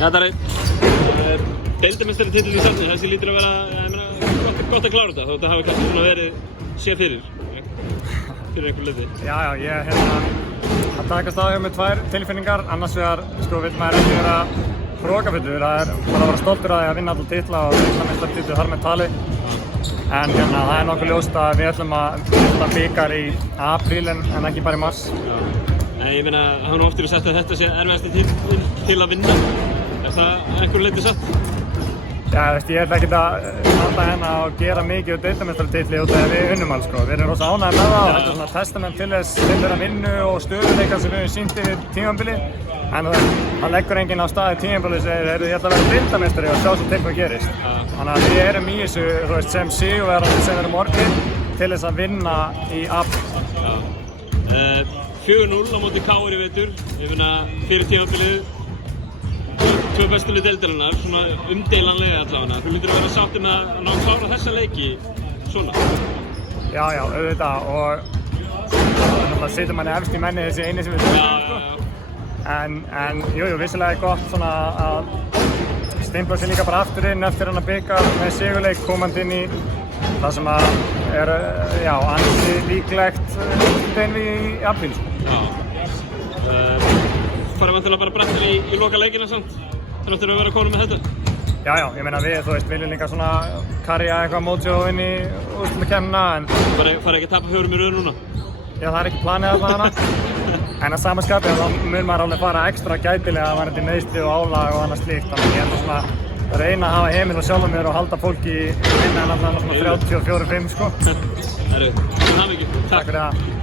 Ja, það deildarmeistari titillinn Stjörnu, þessi lítur að vera, ég meina, gott að klára þetta, þótt það hafi kannski svona verið séð fyrir einhver hluti. Já, ég að takast á hjá með tvær tilfinningar, annars vegar, sko, vill maður ekki vera hrokafullur, það bara að vera stoltur að vinna alla titla og deildarmeistaratitil þar með tali. En það nokkuð ljóst að við ætlum að vinna bikar í apríl en ekki bara í mars. En ég meina, það hefur oft verið sagt að þetta sé erfiðasti titill til að vinna. Er það einhverju leyti satt? Já, ég ætla ekki að halda hérna og gera mikið úr deildarmeistaratitli út af því við unnum alls, sko. Við erum rosa ánægðir með það og þetta er svona testament til þess til þeirra vinnu og stöðuleika sem við höfum sýnt yfir tímabili. En það leggur enginn á staði tímabili og segir, ég ætla að vera deildarmeistari og sjá svo til hvað gerist. Þannig að við erum í þessu, þú veist, sem sigurverðandi sem við erum orðin til þess að vinna í apríl. 4-0 á móti KR í vetur, ég finna fyrir tímabilið, tvö bestu lið deildarinnar, svona umdeilanlega allavega. Þú myndir að vera sáttur með að ná að klára þessa leiki svona? Já, auðvitað og það situr manni efst í menni þessi eini sem við tökum. En jú, vissilega er gott svona að stimpla sig líka bara aftur inn eftir hann að bikar með sigurleik komandi inn í það sem að er, ansi líklegt í apríl. Farið vantilega bara brettir í loka leikina samt, þannig að við vera konum með þetta? Já, ég meina við, þú veist, viljum líka svona karja eitthvað mótsjó inn í úrslitakefnina en... Farið ekki að tapa 4 í röð núna? Já, það er ekki planið alltaf hana. En að sama skapi þá mun maður alveg fara ekstra gætilega varðandi meiðsli og álag og annað slíkt. Þannig ég ætla svona að reyna að hafa heimild á sjálfum mér og halda fólki í vinna en alltaf svona 34-5 sko. Takk fyrir það.